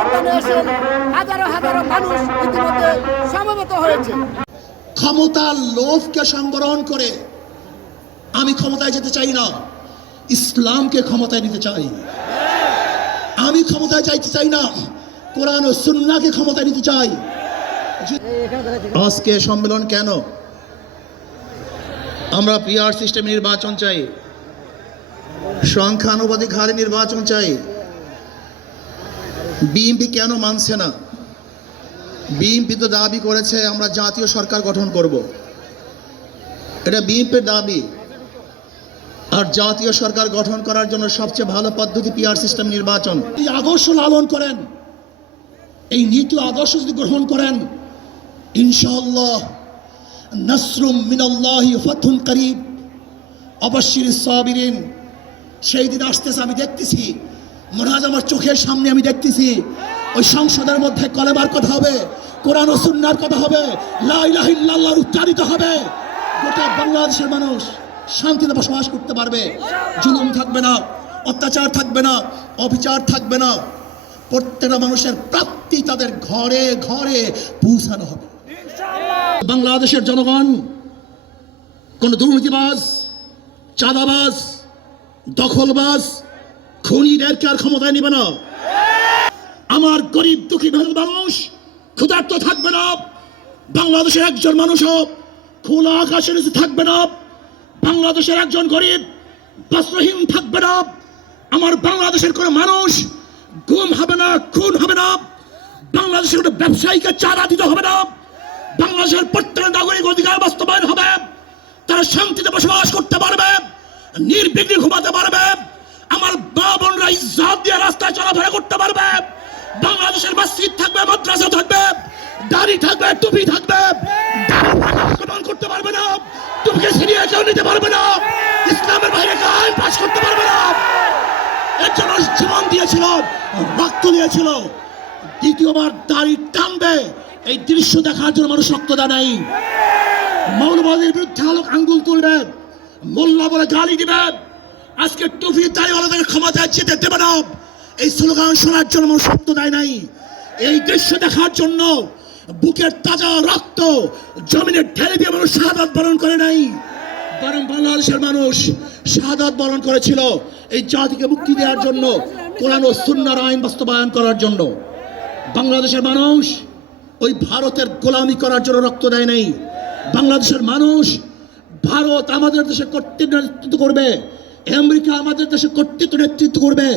উদ্যানে এসে হাজারো হাজারো মানুষ ইতিমধ্যে সমবেত হয়েছে। ক্ষমতার লোভকে সংবরণ করে আমি ক্ষমতায় যেতে চাই না, ইসলামকে ক্ষমতায় নিতে চাই। আমি ক্ষমতায় যাইতে চাই না, কোরআন ও সুন্নাকে ক্ষমতায় নিতে চাই। আজকে সম্মেলন কেন? আমরা পিআর সিস্টেম নির্বাচন চাই, সংখ্যানুপাতিক হারে নির্বাচন চাই। বিএনপি কেন মানছে না? বিএনপি তো দাবি করেছে আমরা জাতীয় সরকার গঠন করব। এটা বিএনপির দাবি। আর জাতীয় সরকার গঠন করার জন্য সবচেয়ে ভালো পদ্ধতি পিআর সিস্টেম নির্বাচন। এই আদর্শ লালন করেন। এই নীতি আদর্শ যদি গ্রহণ করেন, ইনশাআল্লাহ নসরুম মিনাল্লাহি ফাতুন করিব অবশ্যির সাবিরিন, সেই দিন আসতেছে, আমি দেখতেছি মনে হয় আমার চোখের সামনে আমি দেখতেছি। ওই সংসদের মধ্যে কলেবার কথা হবে, কোরআন ও সুন্নার কথা হবে, লা ইলাহা ইল্লাল্লাহর উচ্চারিত হবে। গোটা বাংলাদেশের মানুষ শান্তিতে বসবাস করতে পারবে। জুলুম থাকবে না, অত্যাচার থাকবে না, অবিচার থাকবে না। প্রত্যেকটা মানুষের প্রাপ্তি তাদের ঘরে ঘরে পৌঁছানো হবে। বাংলাদেশের জনগণ, কোন দুর্নীতিবাজ, চাঁদাবাজ, দখলবাজ খুনিদেরকে আর ক্ষমতায় নেবে না। আমার গরিব দুঃখী মেহনত মানুষ, ক্ষুধার্ত থাকবে না। বাংলাদেশের একজন মানুষও খোলা আকাশের নিচে থাকবে না। বাংলাদেশের একজন গরিব, বস্ত্রহীন থাকবে না। আমার বাংলাদেশের কোনো মানুষ গুম হবে না, খুন হবে না। বাংলাদেশের কোনো ব্যবসায়ীকে চাঁদা দিতে হবে না। বাংলাদেশের প্রত্যেক নাগরিক অধিকার বাস্তবায়ন হবে। তারা শান্তিতে বসবাস করতে পারবে, নির্বিঘ্নে ঘুমাতে পারবে। আমার মা বোনরা ইজ্জত দিয়ে রাস্তায় চলাফেরা করতে পারবে। বাংলাদেশের মসজিদ থাকবে, মাদ্রাসা থাকবে, দাড়ি থাকবে, টুপি থাকবে। আক্রমণ করতে পারবে না। টুপিকে ছিনিয়ে কেউ নিতে পারবে না। ইসলামের বাইরে আইন পাশ করতে পারবে না। এর জন্য জীবন দিয়েছিল, রক্ত দিয়েছিল। দ্বিতীয়বার দাড়ি টানবে। এই দৃশ্য দেখার জন্য মানুষ রক্ত দেয় নাই। মৌলবাদীর বিরুদ্ধে আলোক আঙ্গুল তুলবে। মোল্লা বলে গালি দিবে। আজকে টুপি দাড়িওয়ালাদের ক্ষমতায় যেতে দেবে না। এই স্লোগান শোনার জন্য মানুষ রক্ত দেয় নাই। এই দৃশ্য দেখার জন্য বুকের তাজা রক্ত জমিনে ঢেলে দিয়ে মানুষ শাহাদাত বরণ করে নাই। বরং বাংলাদেশের মানুষ শাহাদাত বরণ করেছিল এই জাতিকে মুক্তি দেওয়ার জন্য, কোরআন ও সুন্নার আইন বাস্তবায়ন করার জন্য। বাংলাদেশের মানুষ ওই ভারতের গোলামি করার জন্য রক্ত দেয় নাই। বাংলাদেশের মানুষ ভারত আমাদের দেশে কর্তৃত্ব করবে। আমেরিকা আমাদের দেশে কর্তৃত্ব নেতৃত্ব করবে।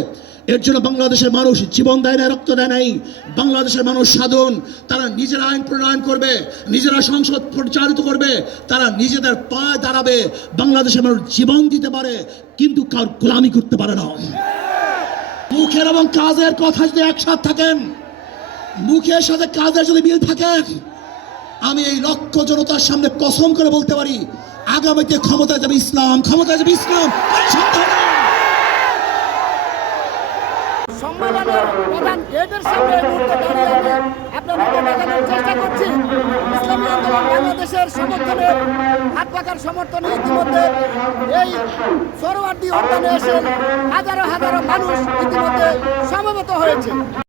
এর জন্য বাংলাদেশের মানুষ জীবন দেয় না রক্ত দেয় নাই। বাংলাদেশের মানুষ সাধন, তারা নিজেরা আইন প্রণয়ন করবে, নিজেরা সংসদ পরিচালিত করবে, তারা নিজেদের পায়ে দাঁড়াবে। বাংলাদেশের মানুষ জীবন দিতে পারে, কিন্তু কার গোলামি করতে পারে না। মুখের এবং কাজের কথা যদি একসাথে থাকেন, মুখের সাথে কাজের যদি মিল থাকে আমি এই লক্ষ জনতার সামনে কসম করে বলতে পারি, আগামীতে ক্ষমতা যাবে ইসলাম ক্ষমতা যাবে ইসলাম প্রধান চেষ্টা সমর্থনে ইতিমধ্যে হাজারো হাজারো মানুষ ইতিমধ্যে সমবেত হয়েছে।